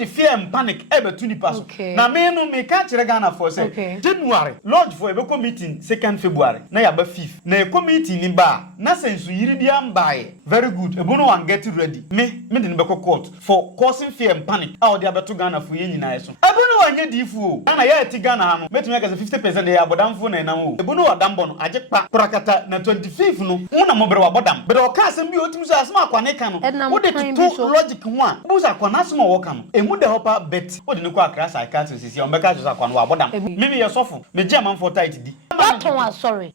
the fear and panic ebe to nipa so na me no me ka kire Ghana for say January lodge for ebe meeting 2nd February na ya ba 5th na e meeting ni ba na sensu yiri bia mbae very good ebo no wan get ready me de be court for causing fear and panic how they abeto Ghana for yen nyina eso ebo no wan ye difu na ya eti Ghana ha no metumi aka 50% ya abodamfo na na wo ebo no wadambo no aje pa prakata na 25th no una mo bere wabodam bere o ka asem bi otim so asem akwane ka no wo de to logic ho a wo sa akwana asem wo ka no emu de hopa bet wo de ne ko akra psychiatrist sisi o mbeka so akwana wabodam me ye sofo me je amanfo tight di Baton sorry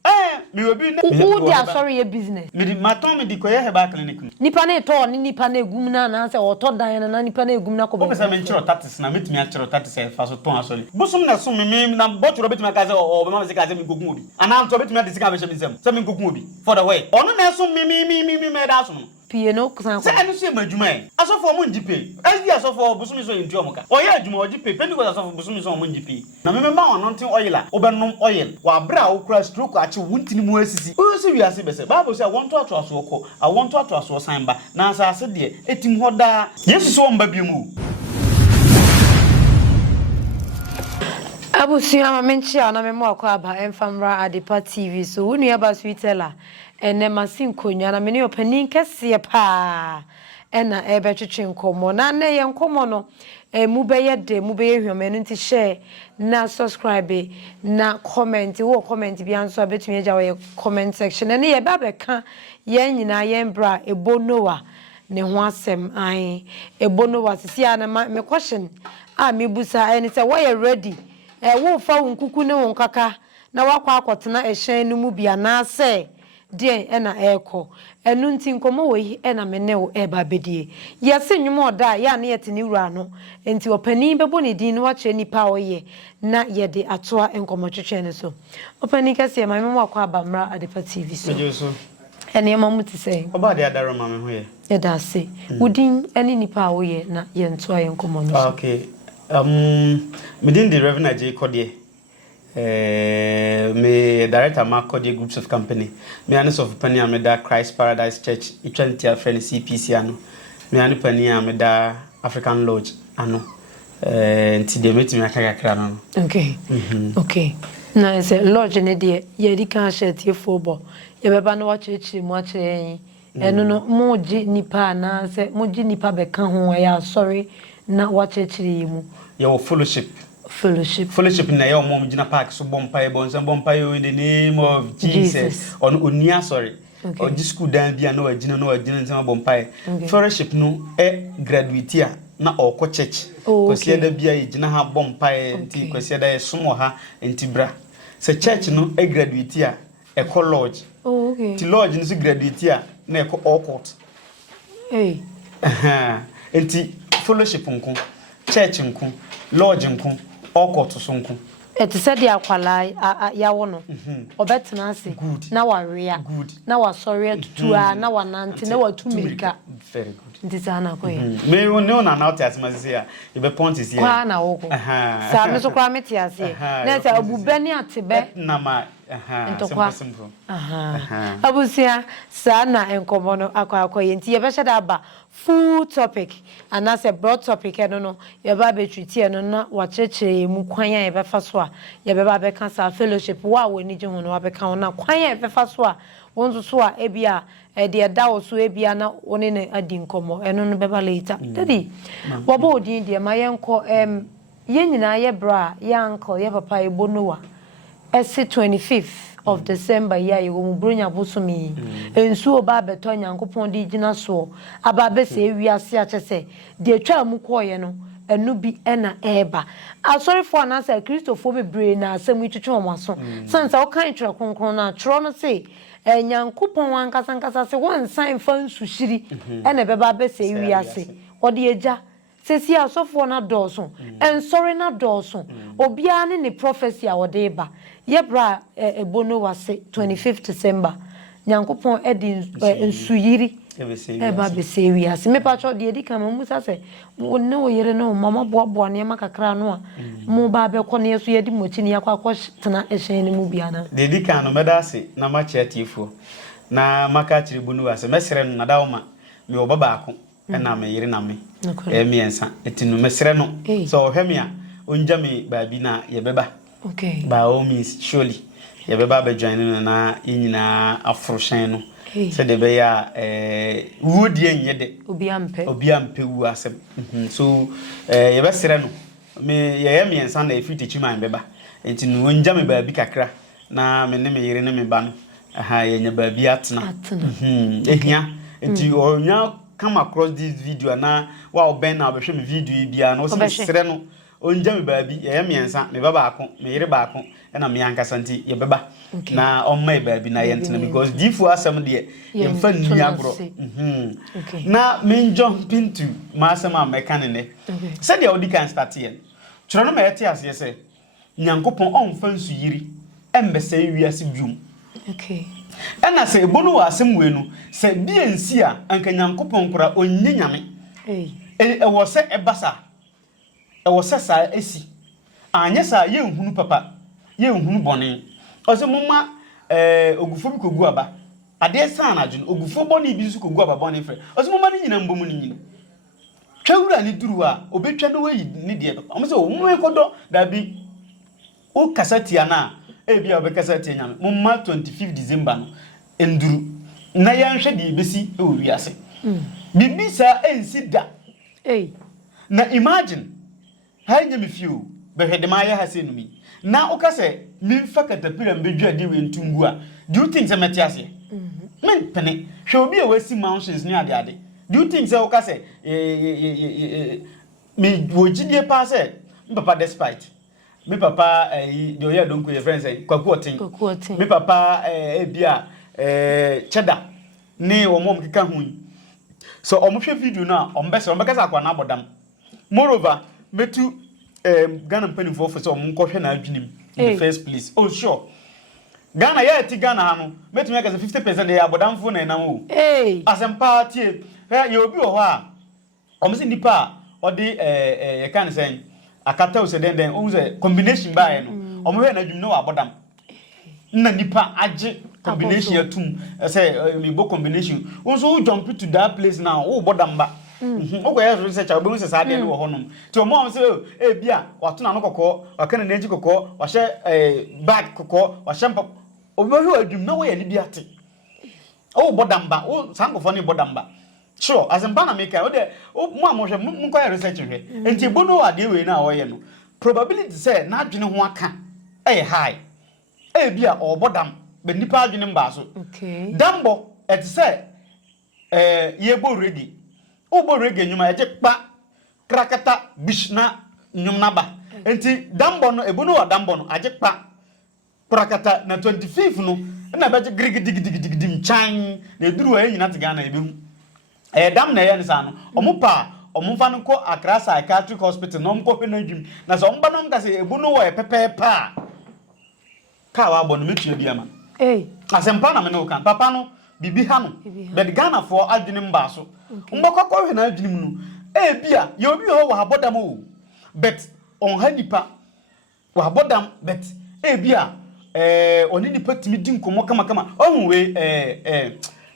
me obi na who dey sorry your business me di maton me di koye heba clinic nipa na to ni nipa na egum na na say oto dan na nipa na egum na ko be pesa me nchiro 30 na metumi achiro 30 fa so ton asori busum na so me na botoro betumi aka say o be ma say ka say me gogun obi ana nto betumi ade sika be she me nsem say me gogun obi for the way ono na so me da so no pie no kusan say anu say madwuma e asofo mo njipe ezi asofo busum so ntu omuka oye adwuma ojipe peniko asofo busum so mo njipe na me ma ono ntin oil a obenum oil wa bra wo kura stroke achi wuntini mu asisi o se wiase be say bible say I want to aso ko I want to aso sanba na asase de etim hoda yesu so mba biemu Abusia ma menchi ana me mo akwa aba Emfamra Adepa TV so wonu ya ba sweetela ene masin konwa na me ne opanin kese pa ena ebe twetwe nkomo na ne ye nkomo no mu beye de mu beye hwome no nti share na subscribe na comment wo comment bi anso abetumi agya wo comment section ne ye ba beka ye nyina ye mbra ebonowa ne ho asem an ebonowa sisi ana me question me busa ene say we ready wo fa nkuku ne won kaka na wakwa akotena ehyen no mu bia na se de ena eko enu nti nkomo we ena menewo eba bedie yese nwumo da ya na yete ni wura no enti opani bebo ne din no wache nipa oye na yede atoa nkomo twetwe ne so opani kase ma memo akwa Abamra Adepa TV so ene ma muti se oba de adaro ma me ho ye yeda se udin ene nipa oye na ye ntoa ye nkomo no so okay within the revenue J Kodie me director ma Kodie groups of company me anis of pani ameda Christ Paradise Church itwantia friend CPC ano me ani pani ameda African Lodge ano nti de metimi akakakra no okay okay na say lodge ne de ye di kan share tie football ye beba no wachechi mu ache eno no mo ji nipa na say mo ji nipa be kan ho ya sorry na wachechiri mu your fellowship na your mom jina park so bompai in the name of Jesus on unia sorry or this school dan bia no agina nsema bompai fellowship no graduate na okọ church kwesi da bia agina ha bompai nti kwesi da yesomo ha nti bra se church no graduate a college ti lodge no so graduate na eko court nti fellowship nko church nko lodge nko okoto so nko eti said ya kwala ya wono obetena ase na waria na wasori tutua na wanante na watumika very good ndisa na ko ye me no na na otiase mazise ya e be point is here kwa na woko sa me so kwa meti ase na sa abubani atebe na ma simple abusia sa na enkomo no akwa ye nti ye be sheda ba full topic and as a broad topic no ye ba be treat no na wa chechire mu kwan ya ye be fa so a ye be ba be cancer fellowship wa we ni je ho no wa be kan na kwan ya ye be fa so a wonzo so a ebia de da wo so ebia na woni ne adi nkomo eno no be ba later daddy wo bo odin de ma ye nko ye nyina ye bra ye uncle ye papa ye bonowa ese 25th of December ya ye wo bronya bosumi ensu oba beto nyankopon di gina so aba be se wiase a chese de twa mu koye no enu bi ena eba asori for na say Christopher bebre na asem twetwe omaso sansa o kan twa kronkron na tro no say nyankopon wankasa se won san fa nsuhiri ena beba be se wiase ode eja sesi asofo na doso ensori na doso obia ne prophecy a wode ba yebra ebono wase 25th December nyankopon edi nsuyiri eba be se wiase me pacho de edi kan mu sa se wonne wo yere no mama boaboa ne makakra no a mu ba be kɔ ne yeso yedi mochi ne yakwa tena ehyen ne mu bia na de edi kan no medase na ma chiatifo na maka chiri bunu wase mesere no na dawma me obaba ako na me yire na me miensa etinu mesre no so ohwemi a onja me baabi na ye beba okay by all means surely ye beba be join no na nyina afroshen no se de be ya wudi enye de obi ampe wu asem so ye be sere no me ye miensa na efiti chiman beba etinu onja me baabi kakra na me ne me yire ne me ba no aha ye nya baabi atena ehia enti onya come across this video na wa oben na obehwe me video bia na o se sere no onja me baabi ye miensa me baba ako me yire ba ako na me yankasa nti ye beba na on my baabi na yentene because difu asem de ye mfa nni agro na me jump into ma asem a meka ne se de odi kan start ye chiro no me yete ase se nyankopon on fa nsu yiri embese wiase bium okay ena se ebonu wa asem we no se bia nsi a anka nyankopon kora onni nyame wo se ebasa wo se sa esi anya sa ye nhunu papa ye nhunu bone o se mumma ogufo bi kogu aba ade sa na adwun ogufo bone bi su kogu aba bone fre o se mumma ni nyina mbomu ni nyina twawura ni duru a obetwa no wayi ni de papa o se o mu ekodo da bi o kasati ana ebia obekasa tie nyame mumma 25 December no enduru na yanhwe de besi e wiase bibi sa ensi da na imagine hanye me fiu behwede ma ya hase numi na ukase mimfa katapira mbedwa de we ntungu a do you think say metiase men pene hwe obi a wasi mountains ni ade do you think say ukase me wojidie pa say papa despite me papa de oya donko ye friends say kwaku otin me papa ebia cheda ni omom keka hu so omohwe video na ombese ombekasa akwa na abodam moreover metu Ghana penifo for so omnkohwe na adwinim in the first place oh sure Ghana ya ti Ghana no metu make 50% dey abodamfo na enam o asempa tie ye obi wo ho a omse nipa odi ye kan sen akata o se den o se combination ba ye no omhwe na adwum no abodam na nipa age combination atum say me bo combination so jump to that place now o bodam ba ogo ya research a obo se sa de wo honom ti o mo se bia wato na no kokko wakana na eji kokko wahye bag kokko wahye mpa obo hwe adwum na wo ya ni bi ate o bodamba o sankofo ni bodamba sure azemba na make o de mo amohwe mo kwa research hwe enti bono ade we na wo ye no probability say na adwene ho aka high bia o bodam be nipa adwene mba so okay dambo et say ye bo ready obo rege nyuma eje kpa krakata bishna nyumna ba enti dambo no ebu no wa dambo no aje kpa krakata na 25 no na beje grigdigidigidim chan na eduru wa nyina tiga na ebehu dam na ye nsa no omupa omumfa no ko Accra Psychiatric Hospital no mko hwe na adwum na so omba no nka se ebu no wa pepepa ka wa bo no metu bia ma asempa na me no kan papa no bibi ha no but Ghana for adwene mba so mbakwa hwe na adwene mu no bia ye obi ho wa abodam o but on ha nipa wa abodam but bia oni nipa timi di nkomo kama ohun we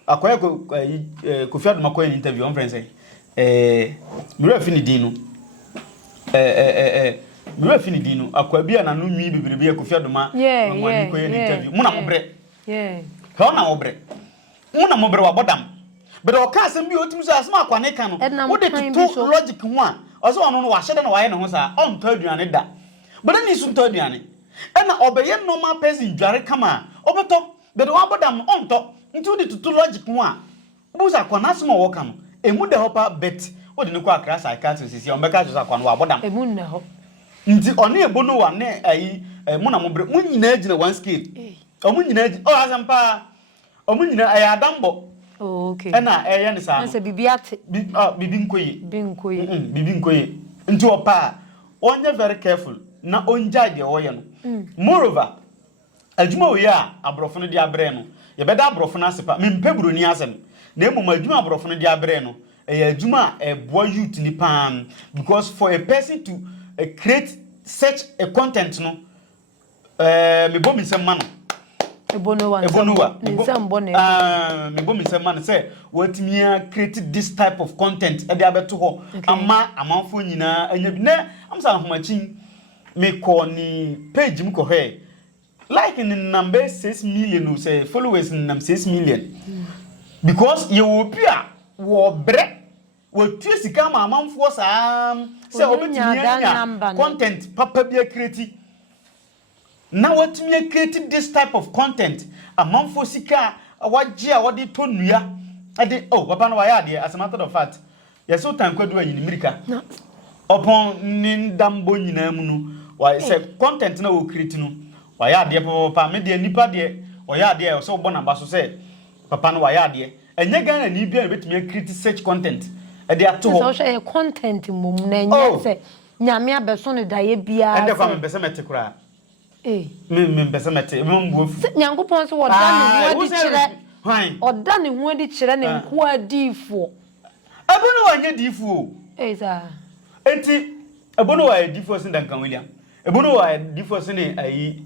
akoya Kofi Adoma ko interview on friends mira finidi no mira finidi no akwa bia na no nwi bibirebe Kofi Adoma ko interview mu na mobre ho na mobre una mobre wa bodam but o ka asem bi otim so asem akwa ne ka no wo de to logic ho a o so ono no wa hyede na wa ye ne ho sa on to aduane da but ni su to aduane na obeye normal person dware kama obeto but wa bodam on to nti wo de to logic ho a wo sa kwa na asem wo ka no emu de hopa bet wo de ne kwa Accra Psychiatric sisi on beka so kwa no wa bodam emu ne ho nti oni ebo no wa ne ayi mu na mobre mu nyina agina one scale o mu nyina o asampa omu nyina ayadambo okay na eye ne sa no bibi ate bibi nkoyi nti opa onye very careful na onja de oye no moreover adwuma we a abrofo no de abre no ye beda abrofo no asepa mempeburo ni asem na emom adwuma abrofo no de abre no adwuma boy youth ni pan because for a person to create such a content no me bom nsem ma no Ebonowa. Me bo me say man say what me create this type of content e dey abeto ho ama amanfo nyina anya bi na am say ahomachin me call ni page m ko he like in number 6 million say followers in number 6 million because you will be wo bre wo tu sika ma amanfo saa say obetimi content papa bi create. Now what me create this type of content amanfo sika waje a wodi to nua ade oh papa no waya ade as a matter of fact yes so tan kwadu anyi mirika upon nindambo nyina mu no why say content na wo create no waya ade papa me de nipa de waya ade so bo na ba so say papa no waya ade enye Ghana ni bia betumi create such content ade ato ho so share content mum na enye say nyame abeso no daye bia ande kwa me bese mete kura me bese mete me mbo nyankopon so woda ne ho adi kire oda ne ho adi kire ne nko adifo abono wanye difo sa enti abono wa difo sin Duncan William abono wa difo sin ayi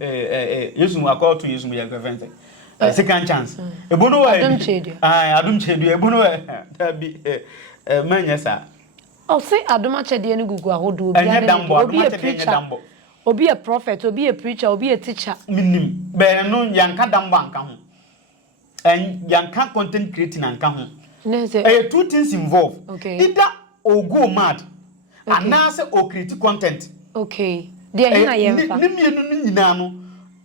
Yesu mu akọ to Yesu mu ya gavente second chance abono wa adum chedu abono wa tabi manya sa o say adum chede ne gugu ahodo obi ane obi a prophet, obi a preacher, obi a teacher. Minim. Be no yanka dambo anka ho. And yanka content creating anka ho. Two things involved. Okay. Either or go mad. And now say or create content. Okay. There hina yemfa. Ni mienu ni nyina no.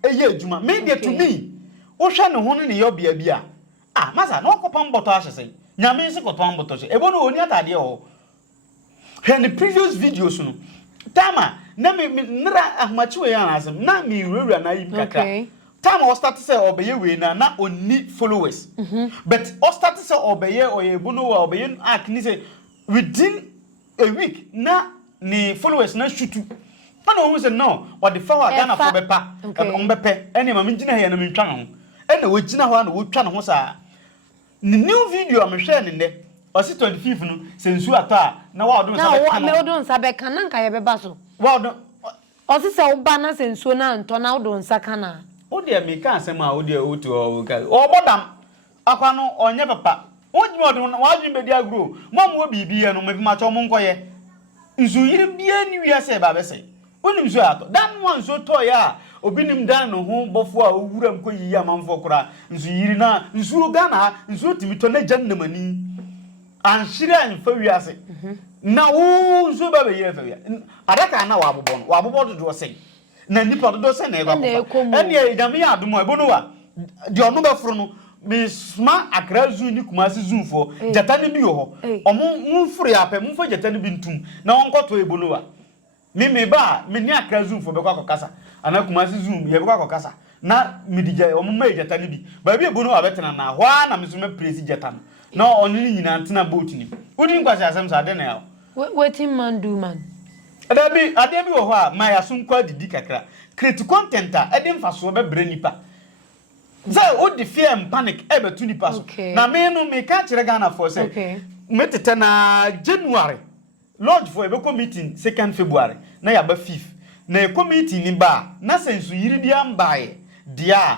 Eye adwuma. Me dey to me. Wo hwe ne ho ne ye obia bia. Ah, masa no kopam boto ahye nyame se kopam boto hye. Ebo no oni atade ho. Hwe the previous videos no. Tama na me nra ahmachi we yan asem na me rewura na yim kaka time o start say obeye we na oni followers but o start say obeye oyebuno wa obeye akni say within a week na ni followers na shutu na o say no o the follower Ghana for bepa o mbepe ene ma mgina he na me ntwa no ene wo gina ho na wo twa no ho sa ni new video am hwe ne ne o si 25 no sensu ato na wa odun sa be na odun sa be kan na nka ye beba so wa odun o si se oba na sensu na nto na odun sa kana o de me kan asem a o de o to o ka o bodam akwa no onye papa o jimi odun wa jimi be dia grow mo mo bibi ye no me ma cho mo nkoye nzu yiri bia ni wiase ba be se onim zo ato dan one so to ya obi nim dan no ho bofo a owura mko yiyi amanfo kora nzu yiri na nzu Ghana nzu timito na jannamani anhire anfa wiase na wo nzu ba be yire fa wiase adaka na wa abobon do sei na nipa do sei na e ba ene e nyame ya adomo ebo no wa de ono be foro no me sma akra zu ni kumasi zunfo jata ne bi ho omo mfuru ya pe mfo jata ne bi ntum na onkoto ebo no wa me ba me ni akra zunfo be kwa kokasa ana kumasi zum ye be kwa kokasa na midija omo ma jata ne bi ba bi ebo no wa betena na hwa na me so me presi jata no na onini nyina ntena boat ni odi nkwasi asem sa de na ya wetin man do man ade bi wo ho a ma ya so nkwa didi kakra create content a ede mfaso be bre nipa za o di fear and panic e be tu nipa so na me no me ka kire Ghana for say metete na January lodge for e be meeting 2nd February na ya ba 5th na e committee ni ba na sensu yiri bia mbae dia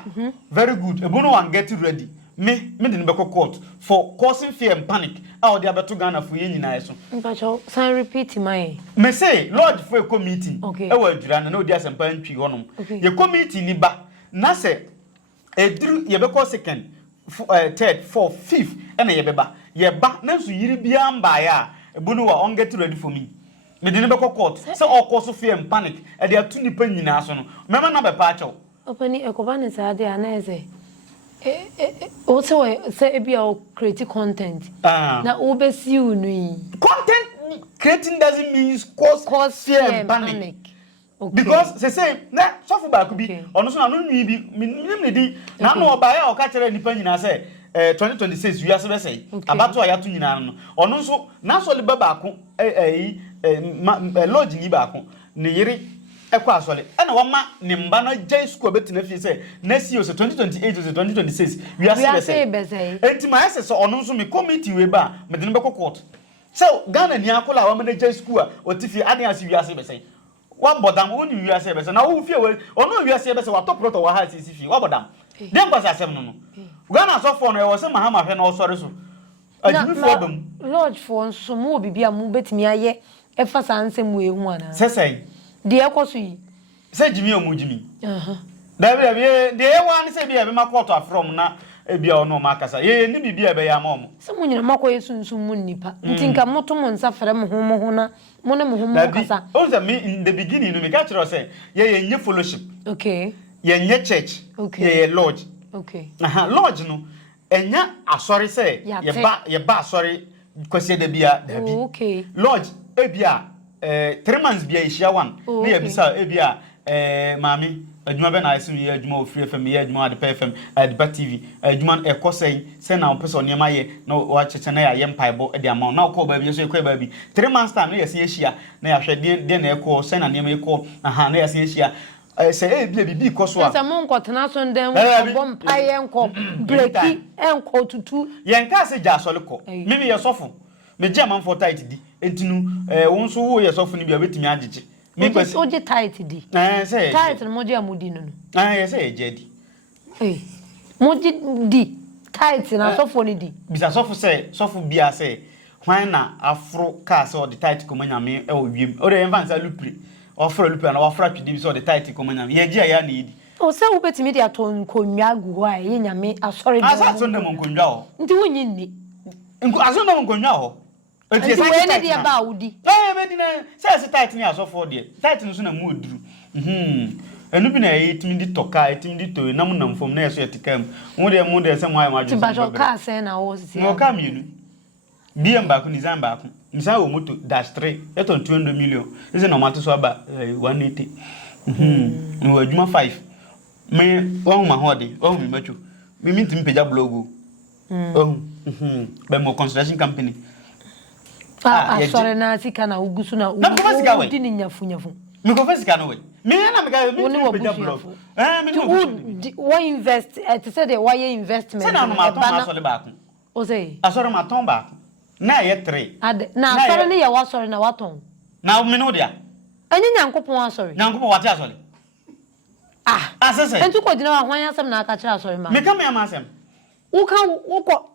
very good e bono wan get ready me didn't be court for causing fear and panic out there beto Ghana for yin nyina eso mpacho san repeat my me say lodge for a committee e wa dura na odi asempa ntwi honom ye committee ni ba na say edru ye be call 2nd 3rd 4th 5th na ye be ba na so yiri bia mba ya ebunu wa on get ready for me me didn't be court say all cause fear and panic e dey atu nipa nyina so no mema na be pa acho opani ekoba ne sa de ana eze also say be our create content na obesi unu content creating doesn't mean cause fear and panic. Because say na so for back bi ono so na no nwi bi minim di na no oba ya o ka kire nipa nyina say 2026 wiase be say abato aya to nyina no ono so na so le baba ko lodge ni ba ko ne yiri ekwa asole na wama ne mba no jai school betina fi say next year 2028 to 2026 wiase be say enti ma ese so ono so me committee we ba me de no be court so Ghana ni akola wa me jai school a otifi ade ase wiase be say wa bodam woni wiase be say na wo fie we ono wiase be say wa top proto wa ha sisi fi wa bodam dem kwa asem no Ghana so for no e wo se mahama hwe na osore so ajimi fo bam lodge for nso mo bibia mo betimi aye e fa sansem we hu ana sesai de ekoso yi se jimi omujimi David de one say bia be makoto from na ebia ono makasa ye ni bibia be ya mom se mo nyina makoye sunsun mu nipa ntinka moto mo nsa fere mo ho na mo ne mo ho mo kasa o me in the beginning no me ka kire say ye nye fellowship okay ye nye church ye lodge okay lodge no enya asori say ye ba asori kwese da bia dabi okay lodge ebia 3 months bia ehia one na ye bisa ebia mami adwuma be na asim ye adwuma ofri FM ye adwuma de FM adba TV adwuma ekosai se na opeso niam aye na wa cheche na ya mpaibo de ama na ko ba bi so ekwa ba bi 3 months time na ye se ehia na ya hwe de na ekọ se na niam ekọ na ya se ehia se bia bibi koso a se mo nkotena so ndem bom paye enko breki enko tutu ye nka se ja asole ko mimi ye sofo me je man for tight di entinu won so wo ye sofo ni bia betimi agege oje tight di say tight no moje amudi no yes say jedi moje di tight na sofo ni di bisa sofo bia say hwan na afro ka say o the tight ko manyame e o wiem o de envansa lupre ofro lupre na wafra twidi so the tight ko manyame ye gia ya na idi o se wo betimi dia to nkonwa gu ho a ye nyame asori do asa so ndem nkonwa ho nti wonyi ni aso ndem nkonwa ho eti we ne dia ba wudi be di na say tight ni asofo de tight no so na mu oduru enu bi na etimi di toka etimi di to na mu namfom na yeso etikam mu de se mu ayi ma ju ba ka se na wo si no ka mienu biem ba ku ni zan ba ku nsa wo moto dash 3 eto 200 million ise no mato so aba 180 no adwuma 5 me won ma hode o mi macho mi mintim peja blogo be mo construction company sorry na sika na ugusu na udi ni nyafu me ko fasika no we me na me ga me peja blogo me no we invest to say the why investment se na no ma ton ma so le ba ku o say asoro ma ton ba ku na ye 3 na asoro ni ye wa sorry na wa ton na me no dia enyi nyankopon asori nyankopon wate asori asese entu ko dina wa hwan asem na aka kira asori ma me ka me amasem uko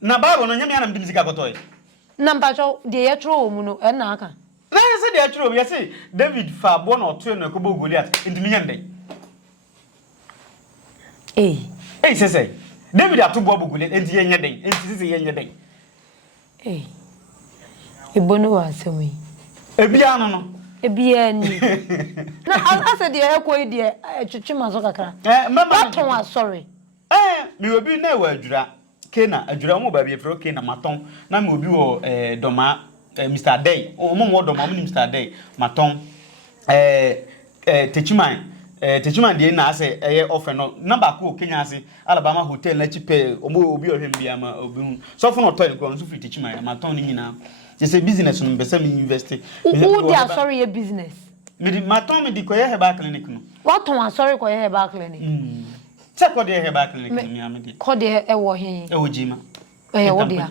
na bible no nyame ana mbim sika kotoy na mpacho de ye tro mu no na aka na se de tro ye say David fa bo na oto no ko bo Goliath ndimi nyande sese David atu bo Goliath enti ye nyande enti sese ye nyande ibono wa asemi ebia no no ebia ni na asa de ye ko de twetwe maso kakra mama ton wa sorry me obi na wa adwura kena adwura mo ba bi efro kena maton na me obi wo doma Mr. Day mo mo doma mo ni Mr. Day maton techiman de na ase offer no number ko Kenya ase Alabama hotel na chipe obi ohwem bia ma obi so fo no toilet ko so free techiman maton ni nyina je say business no be say me invest who dey sorry your business me di maton me di ko ye herbal clinic no what ton sorry ko ye herbal clinic se ko dey herbal clinic ni amedi ko dey e wo hin e wo jima wo dey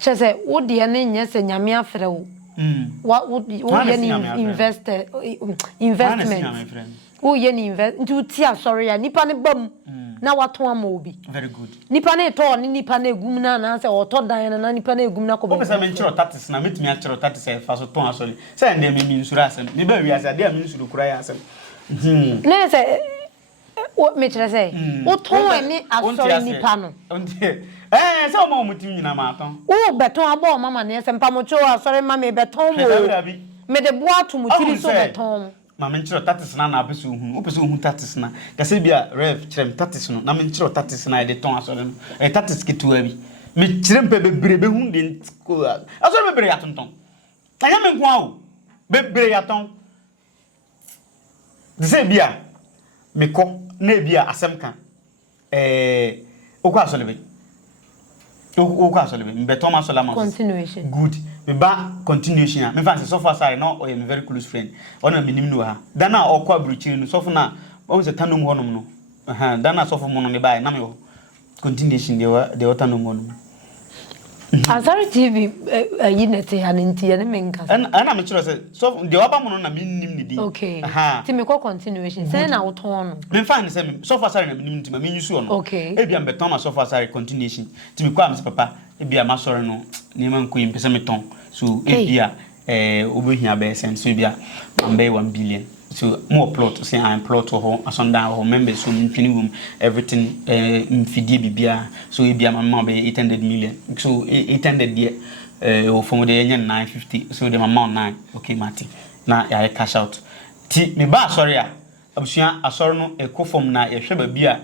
che say wo dey na nya se nyame afre wo wo ye ni investment wo ye ni invest nti ti sorry ya nipa ne bam na wato ama obi very good nipa na eto ni nipa na egum na se oto dan na nipa na egum na ko be pesa me nchiro 30 na metumi a chiro 30 se fa so ton asori se ndem me nsuru asem me ba wi ase de me nsuru kura ya asem na se o me chere se o ton emi asori nipa no se o ma mutim nyina ma ton o beton abo mama na se mpa mo cho asori ma me beton mo me de boa to mutiri so beton Mama nchiro 30 na na apeso hu opeso hu 30 na kase bia rev kirem 30 no na me nchiro 30 na de ton asore no 30 kitu abi me kirem pe bebre be hu de ko asore bebre ya tonton anya me nko awo bebre ya ton ze bia me ko na bia asem kan okwa asole be okwa asole be me beton asola ma continuation good me ba continuation me fancy so far say no o am very close friend ona me nim no ha dana okwa bruchiri no so fo na o se tanum honom no dana so fo mo no me ba na me continuation de wata no mo no Azari TV yinete haninti ya menka. Ana me chiro say so the oba mo no na me nim ni di. Okay. Ti me ko continuation. Say na wo ton no. Me fa ni say me so far sorry na me nim ti ma me nyusu no. Okay. E bia me beton ma so far sorry continuation. Ti me kwa me papa e bia ma sorry no ni ma nko yim pese me ton. So e bia obehia be sen so bia be 1 billion. So more plot say I plot ho asonda ho members so mfini room everything mfidie bibia so e bia mama be 800 million so 800 there o from the 950 so the mama 9 okay mati na ya cash out ti me ba sorry a abusua asori no ekofom na ye hwe ba bia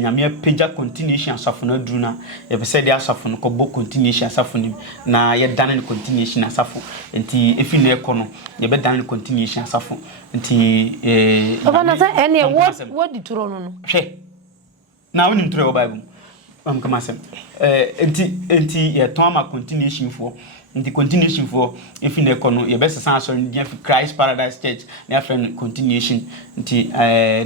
nyame page continuation asafo na duru na ye be say the asafo no ko bo continuation asafo ni na ye dan continuation asafo enti efi na ekono ye be dan continuation asafo enti Papa na say any what di turo no hwe na woni turo bible kama sem enti ye ton ma continuation for the continuation for if in econo your best answer in Christ Paradise Church na friend continuation nti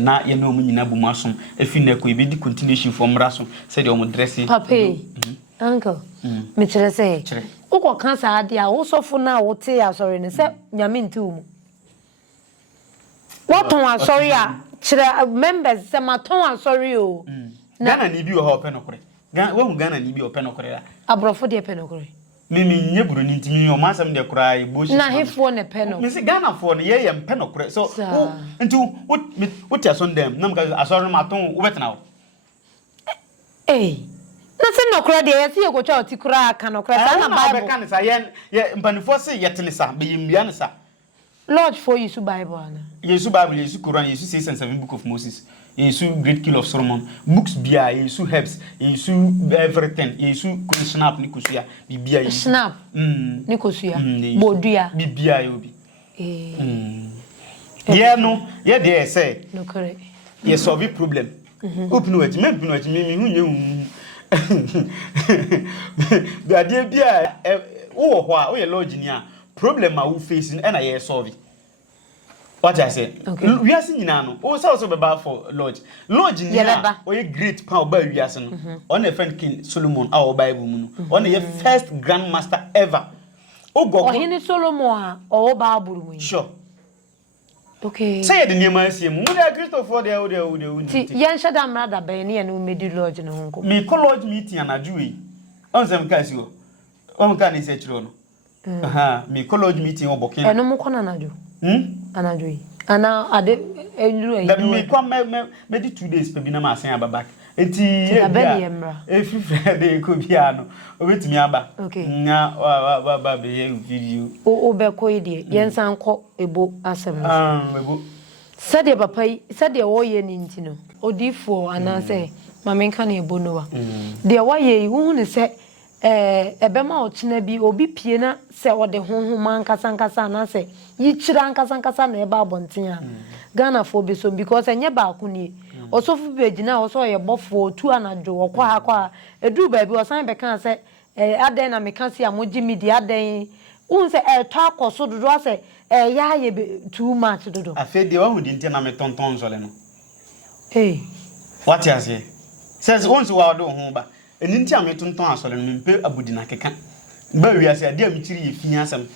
na ye no mu nyina bu masom if in eco be the continuation for mraso said your dressing Papa uncle me chere say uko cancer ade a wo sofo na wo te ya sorry ne say nyame nti mu what on sorry a chere members say ma ton sorry o Ghana ni bi o ho penokore Ghana ni bi o penokore abrofo de penokore Mimi nye buru ni ntimi o masam de kura e boshi na hefo ne peno me se Ghana fo ne ye peno kura so nti wo tia so ndem na mka asoro ma ton wo betena wo na se no kura de ye se ye ko cha oti kura aka no kura sa na bible be kan sa ye mpanifo se ye tene sa be yimia ne sa Lord for you Bible ana Yesu Bible Yesu Quran Yesu 6 and 7 book of Moses Yesu Great Kill of Solomon books bia Yesu herbs Yesu everything Yesu snap ni kusuya bibia Yesu snap ni kusuya bodua bibia yo bi ye no ye dey say no correct ye solve problem open wait me hunye bi ade bia wo ho a wo ye lodge ni a problem a wo face na ye solve What I say? We are seeing now. Also be bad for lodge. Lodge ni na oye great power by we are seeing. On a friend King Solomon our Bible mu. On the first grandmaster ever. O go. O hini Solomon o Bible mu. Sure. Okay. Say the name I see mu. Mu da Christopher there o. Ti yen shada mrada be ne no medi lodge no nko. Me call lodge meeting anaju yi. On sem ka si o. On ka ni se chiro no. Me call lodge meeting o bokin. Eno mu kona anaju. Anadui. Ana ade eluru ayi. That me come me di 2 days pe bi na ma asen aba back. Enti every Friday ko bia no. Obetimi aba. Na wa be video. O be ko ide. Yensan ko ebo asem. Ebo. Sade papa yi, sade wo ye ni ntino. Odifo ana se ma menka na ebo no wa. De wo ye hu ne se ebema ochina bi obi pie na se ode honhoma nkasa na se yichira nkasa na eba abonten a Ghana fo be so because enye ba ko ni osofu be gina oso ye bofo otu anajo okwa akwa edu ba bi osan be kan se aden na me kan se amoji media aden un se to akoso dodo ase ya ye too much dodo afi de wo hudi ntia na me tonton zole no what you say says once wa do ho ba eni ntia me tonton asole no mpe abudi na keka ba wi ase ade amchiri ye fi asem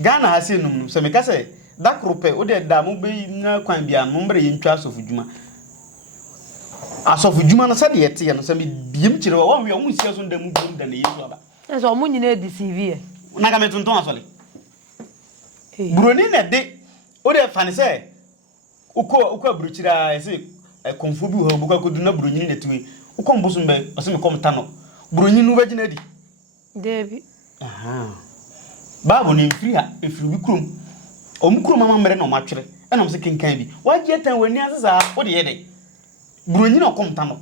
Ghana ha se num se me ka se dakrope o de da mo be na kwan bia mo mbre ye ntwa asofu juma no se de yete ye no se me biem kire wa wi o mu sia so ndam biem da na yesu aba so mo nyina deceive na ka me tonton asole buroni na de o de fa ne se uko aburuchira ese konfo bi ho buka kodu na buroni na tiwe uko mbosum be o se me komta no buroni no bagina di Debi Babu ni mfiri ha efiri bi krom omkrom mama mre na omatwere ena mse kenkan bi waje tan wani asesa wo de yede buronyi na okomta no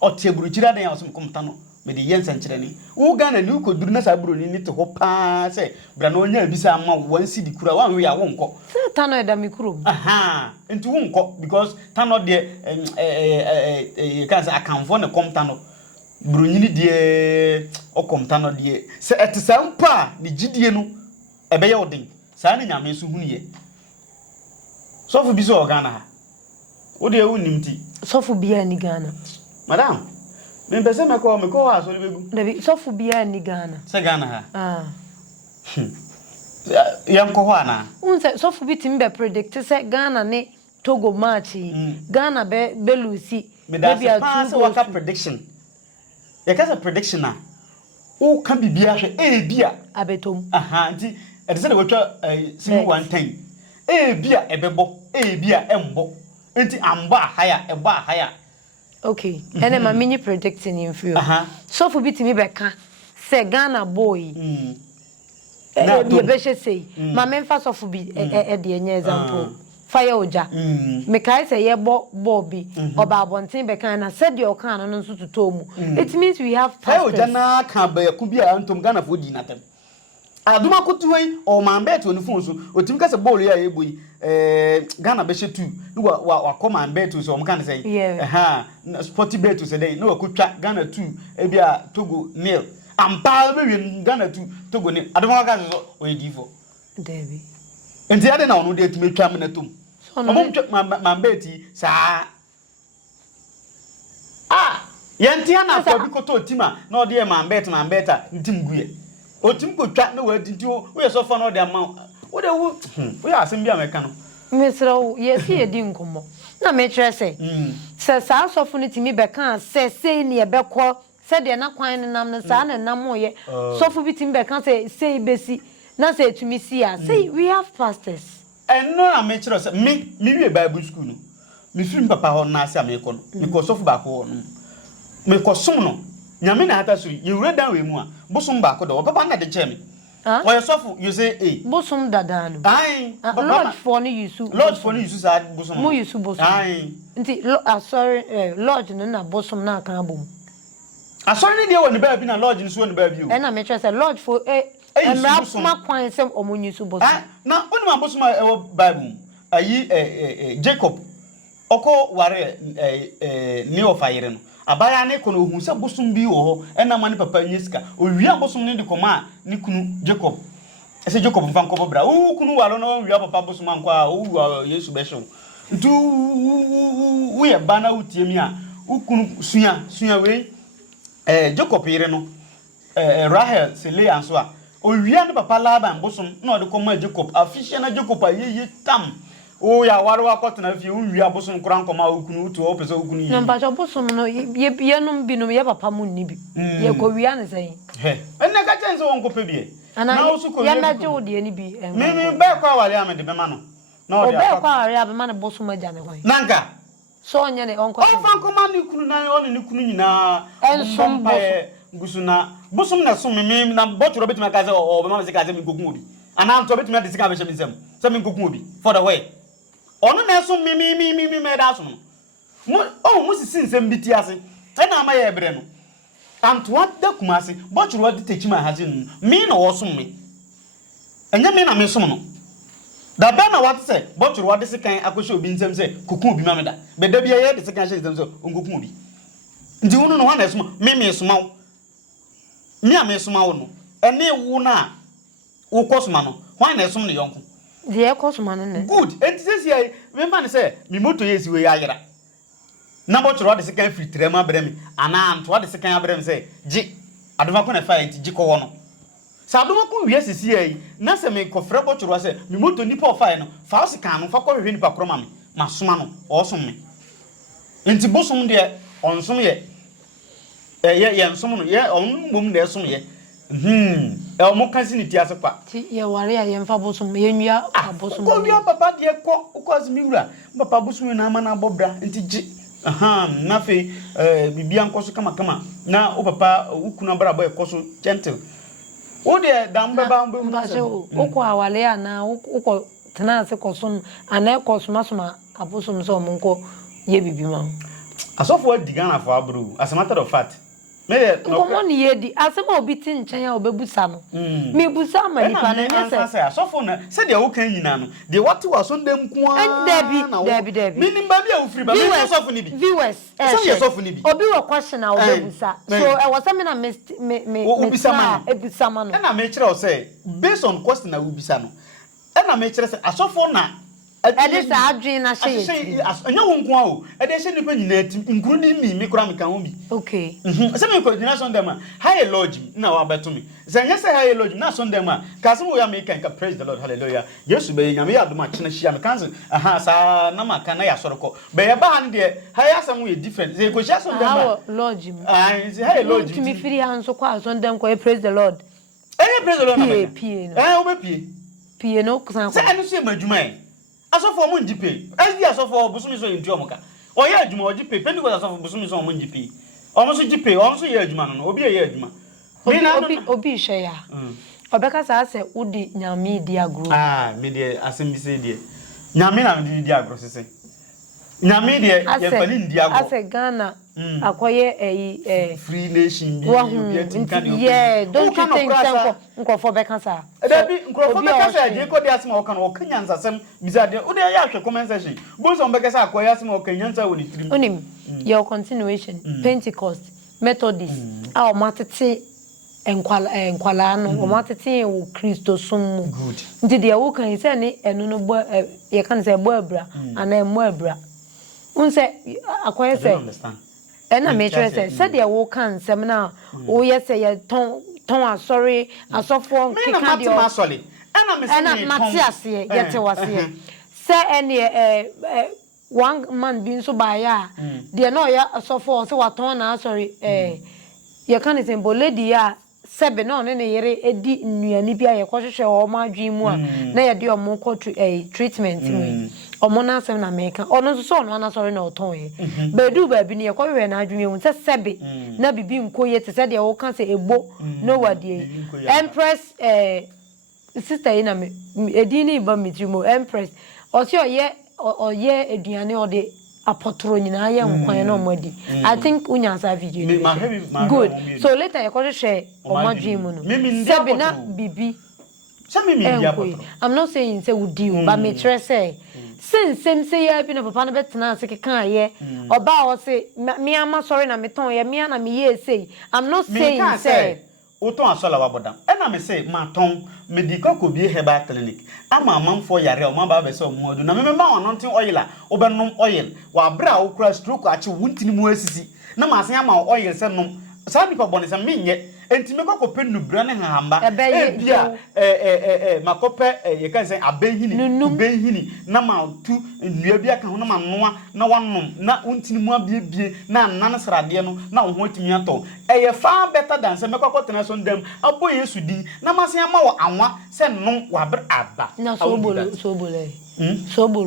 ote buruchira den ya so komta no me de yensa nkyere ni wo Ghana ni ukoduru na sa buroni ni te ho pa se bra na onya bi sa ama wansi di kura wan we ya wo nko se tano eda mikrom enti wo nko because tano de kan sa akanfo ne komta no Brunyini die okomta no die se etesa mpa ni gidie no ebe ye odin sa ni nyame so huniye sofu bi so Ghana ha wo de wu nimti sofu bia ni Ghana madam Me pese me ko ha so le begu. Dabi so fu bia ni Ghana. Se Ghana ha. Yam ko ho ana. Unse so fu bi tim be predict se Ghana ne Togo match. Ghana be Lucy. Maybe a pass waka prediction. Ya kasa prediction na. O kan bibia hwe bia abetom. Aha, nti e de se de wotwa simu 110. Bia ebebo, bia embo. Nti amba haya, eba haya. Okay. Ene ma mini predicting in few. So for bit me beka say Ghana boy. Na be be say ma memfa so for bi e de enye example. Fire oja. Me kai say ye bo bi oba abonten beka na said your kan no nso tutomu. It means we have fire oja na kan ba yaku bia antom Ghana fo di natem. Aduma kutuwe o man bet oni fun so otimi ka se ball ya eboyi Ghana be she 2 wa come and bet so o kan say sporty bet so dey no akutwa Ghana 2 e bia Togo 0 ampa be wi Ghana 2 Togo 0 aduma ka so o yedi fo David enti ade na onu dey tumi twa me na tom mo man bet sa yenti ana for bi koto otima na ode man bet ntim guye otim ko twa na wadi nti wo ye so fa no de ama wo de wo ya asem bia meka no mesro yes ye di nkomo na me kire se se sa so fu ni timi be kan se ni e be ko se de na kwan ni nam na sa na nam ye so fu bi timi be kan se besi na se tumi si a say we have pastors and no na me kire se me wi Bible school no me film papa ho na ase ameko no me ko so fu ba ko no me ko som no nyame na hata so ye wura dan we mu a bosom ba ko do papa na de che me wo ye sofu you say bosom dada no lord for ni yusu sa bosom mu yusu bosom nti sorry lord no na bosom na kan abom sorry ni de woni ba bi na lord ni so woni ba bi o na me try say lord for ma kwan sem omo yusu bosom na oni ma bosom e wo bible ayi Jacob oko ware ni ofayire no abaya ne kono ohun se bosom bi wo ho ena ma ne papa nyeska owia bosom ne de koma ne kunu Jacob ese Jacob mfa nko bra o kunu walo na owia papa bosom anko a o Yesu be hwe ntu wo ye bana utie mi a ukunu suya we Jacob yire no Rahel se le anso a owia ne papa Laban bosom na ode koma Jacob afihye na Jacob ayeye tam o ya warwa kwatena fi unwi abosom kura nkoma okunu utu o pese okunu yi namba jo bosom no ye num binum ye papa mun ni bi ye ko wi an sai enne ka chense won ko pebie na osu ko ye na jo de ni bi me ba kwa wale amede be ma no na o ba kwa wale abe ma na bosom aja me kwan nanka so onye ne onko o fa nkoma ni kunu na oni ni kunu nyina ensom gusuna bosom na so me na botoro betuma ka se o be ma se ka se mi kokun obi ana nto betuma de sika be she mi nsem se mi kokun obi for the way ono na so mi me da so no musisi nsem biti ase e na ama ye ebre no antwa da kumase bochuru wadi techima hazin mi na wo so me enya mi na me so no da ba na wat se bochuru wadi sekan akoshe obi nsem se kokun obi mameda be da bia ye de sekan she nsem se onkokun obi ndi wonu no wa na so me so mawo mi a me so mawo no ene wu na wo kosoma no wa na so no yonko the cosman ne good enti sesi ai me man say mi moto yesi we ayira na bochoro de sekan filtre ma brem ana anto de sekan abrem say ji adoma ko na fa enti ji ko wo no sa adoma ko wi sesi ai na se me ko frɛ bochoro say mi moto nipa fa no fa o sekan no fa ko hwe nipa kroma me masoma no o som me enti bosom de onsom ye ye nsom no ye on mum de som ye o mo kan si ni ti asepa ti ye ware a ye mfa bosom ye nwia abosom ko wi papa de ko ko azimi wura papa bosom na ama na bobra nti ji na fe bibia nkoso kama na o papa ukuna bra boy koso gentle o de dan beba mba se o ko awale ana o ko tena se koso ana koso masoma abosom so mo nko ye bibima asofo adigana for abru as a matter of fact me no ni yedi asema obi ti nchen ya obebusa no me busa ma nipa na se asofo na se de wo kan nyina no de what was on dem ku an debi minim ba bia ofri ba me asofo ni bi viewers so ye asofo ni bi obi wo question na obebusa so e was me na me ebisa ma no na me kire o say based on question na obisa no na me kire say asofo na Ade sa adwen na hye. Anya wo nko a o. Ade hye nipa nyina atim. Nkuru ni mi kura meka ho bi. Okay. Se me ko gyina Sunday ma. High lodge na wa beto me. Se nya se high lodge na Sunday ma. Ka se wo ya me kan ka praise the Lord hallelujah. Yesu be nyame ya doma kyena hia me kan aha sa na maka na ya soroko. Be ye ba han de high asem we different. Se ko hia Sunday ma. Lodge. Se high lodge. To me free hands so kwa Sunday ko praise the Lord. Praise the Lord na me. Pie no. Obe pie no kusan ko. Se anu se madwuma e. Asofo mo njipe. Ezi asofo busumi so yenti omoka. Oye adwuma ojipe. Pentecost asofo busumi so mo njipe. Omo so jipe, omo so ye adwuma no. Obi ye adwuma. Obi hwe ya. Obeka sa se udi nyame di agro. Me de asembi se de. Nyame na me di agro sese. Nyame de ye fani ndi agro. Ase Ghana akoye free nation bi obi atinka de. Yeah, don't you think nkofo beka sa? Dabi nkofo beka sa de ko de asem o kan o kanyanza sem bizade. O de ya hwe comment section. Bo so beka sa akoye asem o kanyanza woni trim. Onim your continuation Pentecost Methodist a o matete enkwala no o matete wo Kristo som. Good. Nti de wo kan se ne enu no bo ye kan se bo abra ana emo abra. Unse akoye se ena metre se de wo kan sem na wo ye se ye ton asori asofo kika de o asoli ena matiase ye te wase se ene one man bi nso ba ya de na ya asofo se waton na asori ye kan se mbo lady ya sebe na one ne yere edi nnuani bia ye kwohwehwe o ma adwen mu a na ye de o mo ko treatment we omo na asem na meka ono so no na sorry na oton ye bedu ba bi ne ye kwohwehwe na adwen mu se sebe na bibi nkoye te se de wo kan se ebo no wade Empress sister ina me edini ba mitrimo Empress o se oye eduane o de apotro nyina ye nkwan na omadi I think unya sa video good so later ye kwohwehwe omadwen mu no sebe na bibi I'm not saying say we deal but me try say since say ya bi na papa na betena se kekan ye oba o say me ama sorry na me ton ye me na me ye say I'm not saying say o ton asola wa bodam e na me say ma ton medical ko bi herbal clinic ama amanfo yare o ma ba be say o mo odu na me ma won ntin oil a o be nom oil wa bra o kura stroke a che wuntini mu asisi na ma asen ama oil se nom sa nipa bone se menye enti me kokko penu bra ne hamba bia makope ye kan say abenhini na ma tu nnua bia kan ho na ma noa na wanom na untini mu abiebie na nan srade no na wo ho timi ato eye far better than say me kokko tena so ndam abo Yesu din na masen ama wo anwa se nom wa bra aba na so bolo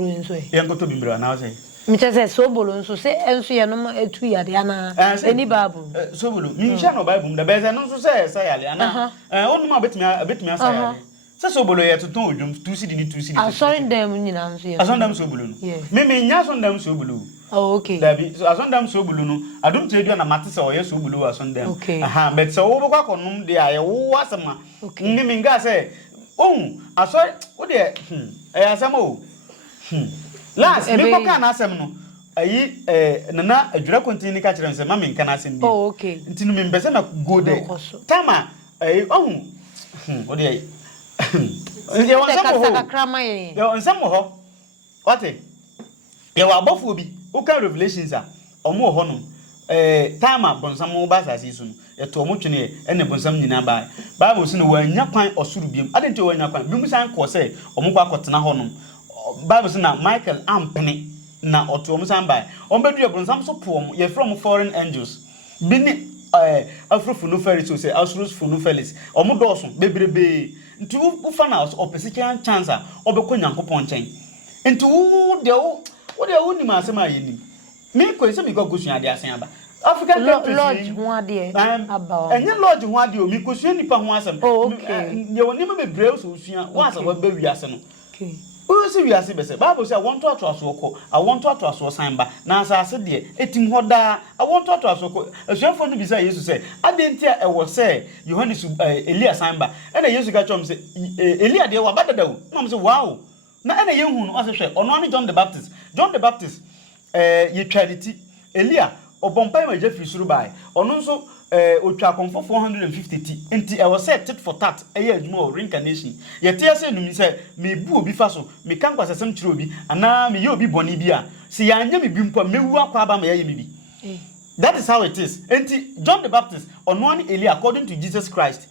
nso ye nkoto bimbra na say Michese sobolo nso se enso ye no etu yade ana eni bible sobolo mi hia no bible da be se no nso se yale ana onuma betimi asa yale se sobolo ye tuton odwum 2 cd ni 2 cd asori ndam nyina nso ye asondam sobolo no me nya asondam sobolo oh okay dabi so asondam sobolo no adum tredu na mate se oye sobolo asondam but se wo bokwa konum de aye wo asema me nga se asori wo de asema o last me ko kana asem no ayi nana adwura continue ka kire nsem ma me nkana asem bi oh okay ntinu me mbese na go there tama ayi o de ayi ye nsem ho wate ye wa bofu obi o ka revelations a omo ho no tama bonsam ba sase su no ye to omo twene ene bonsam nyina ba bible so no wanya kwan osuru biem adenti wanya kwan bi musan ko se omo kwa kotena ho no Bible say na Michael ampene na oto omusan bai ombedu ye bronsam so poom ye from foreign angels bini afrofu no ferry so say asrus fu no felis omudoso bebrebe nti ufa na opesikian chance obekọ nyankopon chen nti wo de wo ni ma asema yeni me ko se mi go gusun ade asen aba African countries lodge ho ade aba enye lodge ho ade o mi ko sua nipa ho asem ye woni me bebre so sua wa asa wa ba wi ase no okay Usi we ase bese Bible say I want to aso ko I want to aso sanba na asase de etim hoda I want to aso ko asuafo no bi say Jesus say adentia e wo say Yohanes Elia sanba e na Jesus ga chom say Elia de wa badadawo na me say wow na e na yehu no ase hwe ono ani John the Baptist ye charity Elia obompa ma je firi suru bai ono nso otwa konfo 450 enti e was set tit for tat eye adwuma o reincarnation ye tie se numi se me bu obi fa so me kan kwasesem kire obi ana me ye obi boni bi a se ya anya me bi mpo mewu akwa ba ma ye me bi. That is how it is. Enti John the Baptist onwani Eli according to Jesus Christ.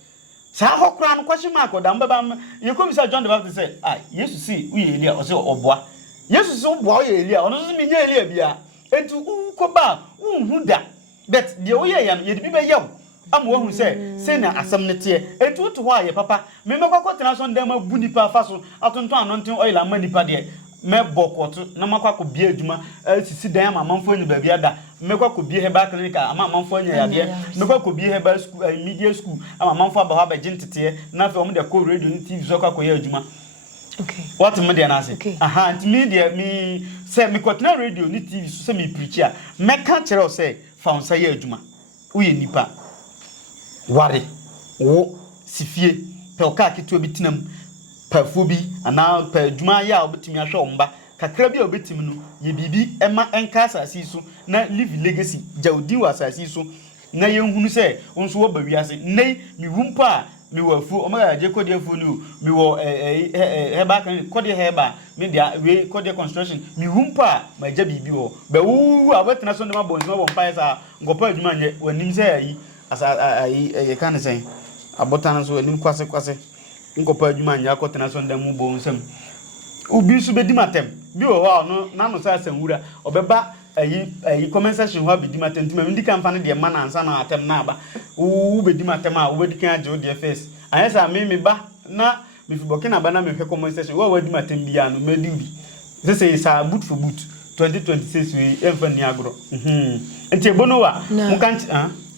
Sa hokra no question mark o da mbaba ye ko bi say John the Baptist say ah Jesus see we Eli o say oboa. Jesus so boa ye Eli ono so me nya Eli bia. Enti ko ba unhu da. But the way I am, ye be young. I'm one who say na asam netie. Etu to why papa. Me makwa tenation dem abu nipa fa so. Atonto anonten oil ama nipa de. Me bokoto na makwa ko bia adwuma. Sisi dan ama manfo nyi ba bia da. Me kwa ko bia heba clinic ama manfo nya ya de. Me kwa ko bia heba school media school ama manfo aba ha ba gintete. Na fe om de ko radio ni TV so kwa ko ya adwuma. Okay. What media na say? Okay. Aha, media me say me kwatna radio ni TV so say me preach a. Me ka kire o say fa say adwuma. Uye nipa ware wo sifie pe oka keto bi tinam pafuo bi ana pa adwuma ya obetimi ahwe omba kakra bi obetimi no ye bibi ema enka asasi so na live legacy jaudi wa asasi so na ye nhunu se onso wo ba wiase nei mi wumpa mi wafu omaga je kodi afu ni mi wo heba kan kodi heba mi dia we kodi construction mi wumpa ma ja bibi wo be wu abetena so ndema bonso bompa sa ngopa adwuma nye wanim se ayi asa ayi kan say abotana so wanim kwase ngopa adwuma nya akotena so ndem bonsam ubi su bedi matem bi wo ho no na no sa sanwura obeba ayi comment section ho bedi matem ntuma ndi kan fa ne de ma na ansa na atem na aba u bedi matem a wo bedi kan age o de face ayesa me ba na me fi Burkina ba na me hwe comment section wo wadi matem bia no medi bi say sa boot for boot 2026 we emfa ni agro enti ebono wa mu kan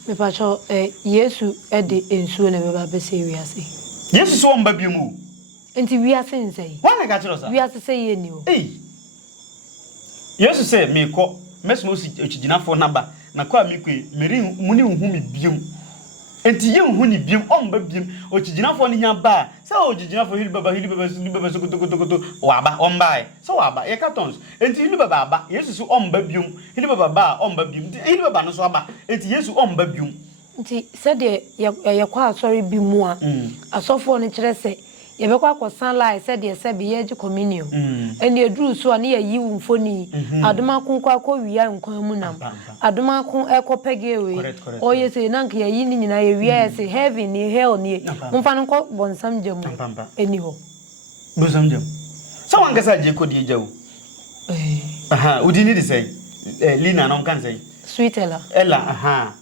me pa cho Yesu e de ensuo na be ba be say wiase Yesu so mba bi mu enti wiase nsei wana ga chiro sa wiase say ye ni o Yesu say me ko mesmo si echiginafo naba na kwa mi kwe meri muni hu mi biom enti ye hu ni biom omba biom ochiginafo ni nya ba say ochiginafo hili baba sokotokotokoto waba omba so waba ye cartons enti hili baba aba Yesu so omba biom hili baba ba omba biom hili baba no so aba enti Yesu omba biom nti say de ye kwa asori bi mu a asofo ni kire say ye be kwa kosan lai say de say be ye ji communion eni eduru so na ye yi mfoni adoma kun kwa ko wiya nkwan mu nam adoma kun ekopege we o ye say nanka ye yi ni nyina ye wiya say heaven ni hell ni mfa no ko bonsam jamu eni ho bonsam jamu so wan gasa je ko die jawu aha udi ni de say Lina no kan say sweet ella aha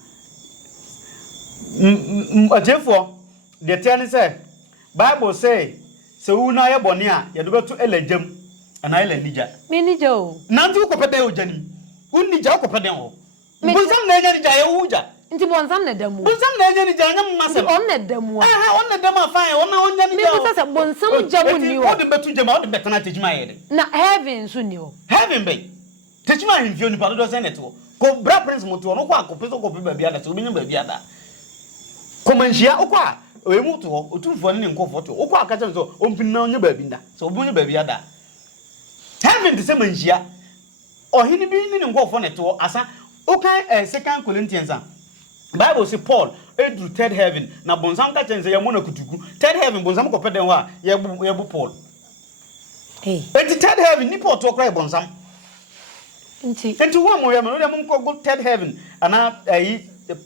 ajefo de tiani say Bible say so una ye boni a ye do beto elajam ana ele nija me nija o nanti ukopede o jani unija ukopede o bonsam na enya nija ye wuja nti bonsam na damu bonsam na enya nija nya masem on na damu on na damu afan ona onya nija me say bonsam jamu ni o o de betu jama o de betana tejima ye de na heaven so ni o heaven be tejima himfio ni pa do say net o ko bra prince moto no kwa kopeso kope ba bia da so obinya ba bia da komanhia okwa oyemuto otumfo ne nkofo to okwa aka chen so ompina onye ba binda so obunya ba bia da heaven de se manhia ohini bi ne nkofo ne to asa okan 2 Corinthians Bible say Paul edru third heaven na bonsam ka chen se ya mona kutuku third heaven bonsam ko peden ho a ye bu Paul enti third heaven ni Paul to cry bonsam enti wo mo ya mo ko go third heaven ana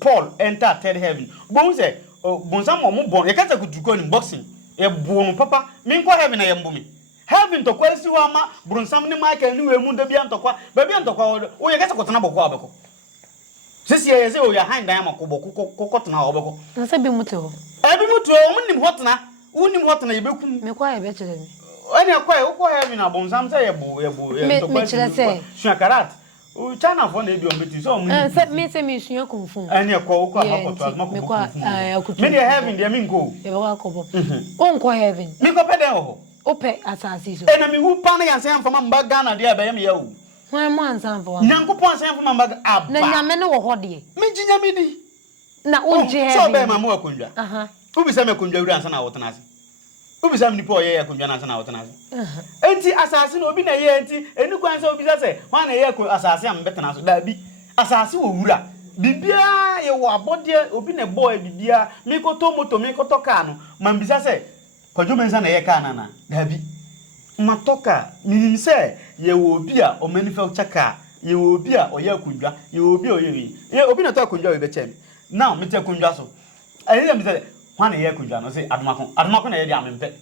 Paul enter third heaven bon say bonsam mo bon ye kata kutuku ni boxing e bu papa min ko heaven na ye mbumi heaven to kwasi ho ama bonsam ni Michael ni we mu da bia ntokwa ba bia ntokwa o ye kata kotana boko abeko sisi ye se o ya handa ya makobo kokotana obeko na se bi muto e bi muto o munnim hotna unim hotna ye bekum me kwa ye be kire mi ani akwa o ko heaven na bonsam say ye bu ntokwa me kire se sua karat o chana fo na ebi o beti so munnim se me sua konfun ani akwa o ko akoto azmako me kwa akutu me de heaven de mi nko ye be kwa kobo o nko heaven mi ko pede ho o pe asasi so ena mi wu pa na yanse amfama mba Ghana de abaye me ya o wan mo ansan fo nyankopon ansan fo mba aba na nyame ne wo ho de mi jinya mi di na o je heaven so be ma mo akondwa ubi se me akondwa wura ansan na wotena ase ubi se me nipo ye akondwa na ansan na wotena ase enti asase no obi na ye enti eni kwan se obi se wan na ye asase am betena so da bi asase wo wura bibia ye wo abode obi na boy bibia me koto moto me koto car no man bisa se kwadwo mensa na ye car na dabi matoka minim se ye wo obi a o manufacture car ye wo obi a o ye akundwa ye wo obi o ye obi na to akundwa we be chem now me te akundwa so ayi me say hwan ye akundwa no say adomako na ye di amempe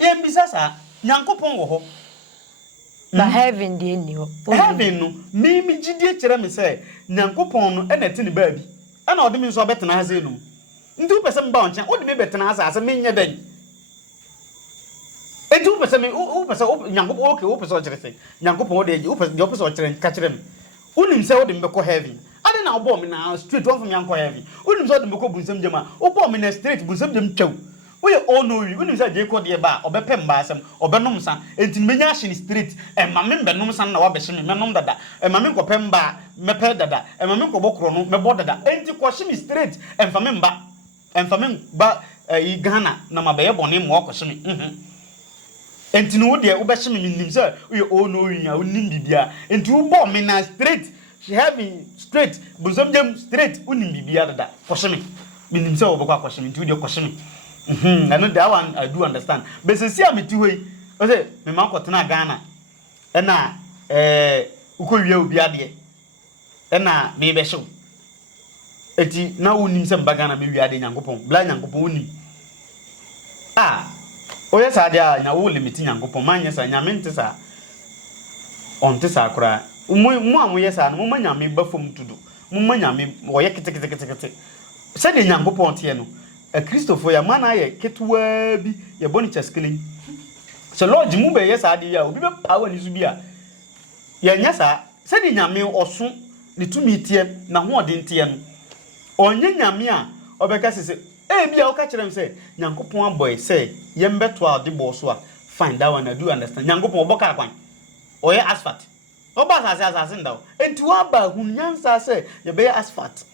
ye bisa sa nyankopon wo ho na heaven dey ni ho heaven no me gidie kire me say nyankopon no e na te ne baabi e na ode me so betena ha zenu ndu pese mba onche ode me betena ha asa me nya den ndu pese me o pese nyankopon okay o pese o kire say nyankopon ode o pese o kire ka kire me unim say ode me ko heaven ade na obo me na straight one from yanko heaven unim say ode me ko bunsam jema obo me na straight bunsam jem twaw we all know you unim say je ko de ba obepem ba asem obenom sa enti menya hye straight e ma me benom sa na wa be hye me menom dada e ma me nkopem ba mepe dada e ma me nkobokro no mebo dada enti ko hye straight e mfa me mba emfa me ba yi Ghana na ma be ye bone mo ko hye me enti no de wo be hye me nim say we all know you ya unim bibia enti wo bo me na straight she having straight buzom jem straight unim bibia dada ko hye me nim say wo be ko hye me enti wo de ko hye me I know that one I do understand. But since I meet you, I say, my mom got na Ghana, and na uko you be adie, and na me show. Eti na unim some bagana me ade nyankopon, bla nyankopon unim. Ah, o yes adia na wo limit nyankopon man yes anyamente sa. Onte sa kra. Mo amu yes an mo manyame bafom tudu. Mo manyame wo ye kete. Se de nyankopon tie no. A Christopher ya mana ye ketuwa bi ye boni chaskilin so lord mu be yes ade ya obi be power ni su bi a ye nya sa se di nyame oso ni tumi tie na ho ode tie no onye nyame a obeka sese bi a oka kire se nyankopon aboy se ye mbeto a de bo so a fine that one I do understand nyankopon oboka kwan oye asphalt oba asase ndaw enti wa ba hunyansa se ye be asphalt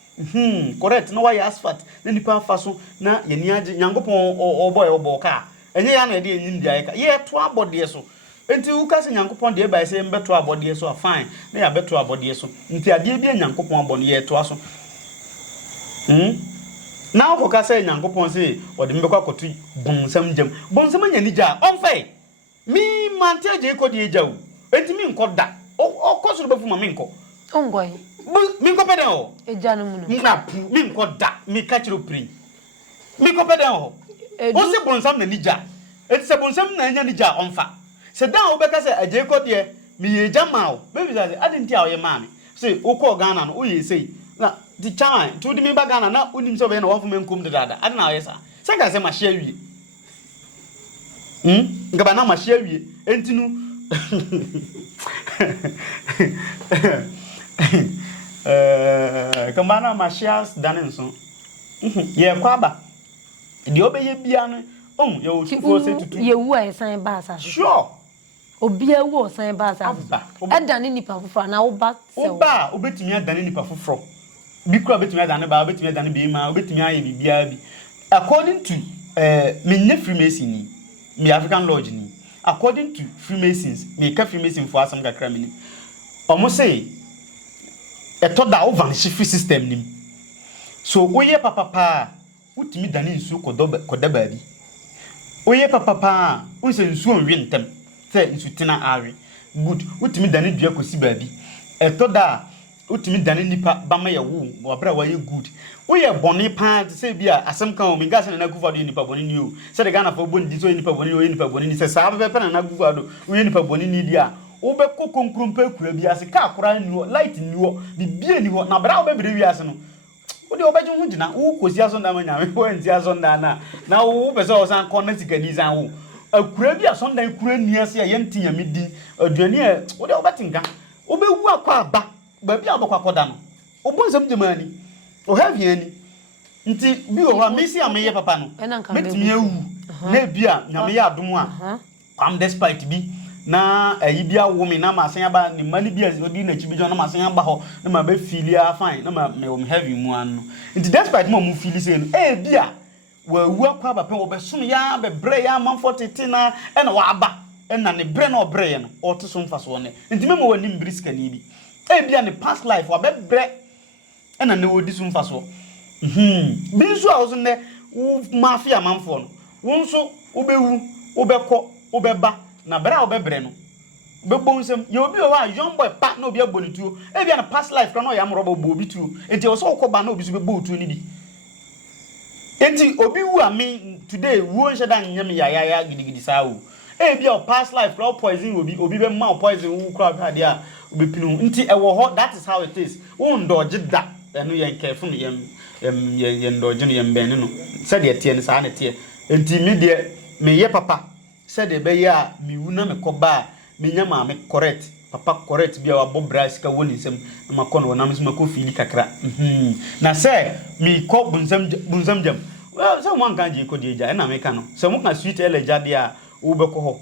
correct no why asphalt na nipa faso na ye ni age nyankopon oboy oboka enye ya na e de enyim dia ka ye to abode so enti u ka se nyankopon de ba se mbeto abode so fine na ya beto abode so enti ade bi nyankopon abone ye to aso na ko ka se nyankopon se ode mbekwa akotu bonsam jam bonsam nya ni ja onfai mi mante je ko de jawu enti mi nkoda o koso do bafu ma mi nko ongoi mi ko pede o ejanu mu no na mi nko da mi ka chiro pri mi ko pede o o se bonsam na nija eti se bonsam na nya nija onfa se dan o be ka se aje ko de mi ye jama o be bi say adinti a o ye maami se o ko Ghana no o ye sei na di chan to di mi ba Ghana na unim so be na wafo menkum de dada adina o ye sa se ka se ma hia wie ngaba na ma hia wie entinu Kamana Mashias Danenson. Ye kwaba. Di obeye bia no. Ye o sufo se tutu. Ye wu a san ba asa. Sure. Obi a wu san ba asa. Adane nipa foforo na wo ba se. Oba obetimi adane nipa foforo. Bi kura obetimi adane ba, obetimi adane be ma, obetimi aye bibia bi. According to me Freemason me African Lodge ni. According to Freemasons, me ka Freemason for asam kakra me ni. Omo say eto da o vanish free system nim so oye papa utimi dane nsu koda baabi oye papa unse nsu onwe ntem se nsu tina awe good utimi dane dua kosi baabi eto da utimi dane nipa bama ye wo wabra wa ye good oye boni pa se bia asem kan o mi gase na kufa do nipa boni ni o se de Ghana fo boni di so nipa boni o nipa boni ni se sa be pe na kufa do o nipa boni ni dia obe kokonkrompa kura bi ase ka akora ni ho light ni ho bibie ni ho na bra obe bere wi ase no odi obeje ho gina wo kosi aso nda manya me wo nti aso nda na wo pese o san connect gani san wo akura bi aso nda kura ni ase ya yenti ya medi aduani e odi obetinga obe wu akwa aba ba bi abakwa koda no obonzam demani o have yani nti bi o ha mesi ameye papa no metimi awu na bia nyame ya adom a am despite bi na bia womi na masen aba ni mani bia odi na chibijo na masen aba ho na ma be filia fine na ma me heavy mu anu nti despite mo fili say no bia wa wu akwa ba pe wo be sum ya be bre ya man 40 na e na wa aba e na ne bre na obre ye no o to so mfa so ne nti memo wani mbriska ni bi bia ne past life wa be bre ɛna ne wodi so mfa so bi nso a wo so ne wo mafia manfo no wo nso wo bewu wo bekɔ wo beba na bra wo bebre no bebo nsem ye obi o wa young boy pa na obi abɔ ne tuo e bia na past life kra na ya mrobo bo obi tuo enti wo so wokoba na obi so bebo tuo ni bi enti obi wu ami today wo nhye da nyam ya gidigidi saa wo e bia o past life kra poison obi be ma poison wo kra ka dia obi pinu enti e wo ho that is how it is wo ndɔgye da eno yen careful yen ndɔgye no yen ben no said ye tie ne saa ne tie enti me de me ye papa said e be ya me wu na me kɔba me nyama me correct papa correct bia wa bo brass ka woni nsem na makɔ no na me so makɔ fili kakra na say me kɔ bunzam jam well so man kan je kɔ je ja na me ka no so mo ka sweet eleja dia wo be kɔ ho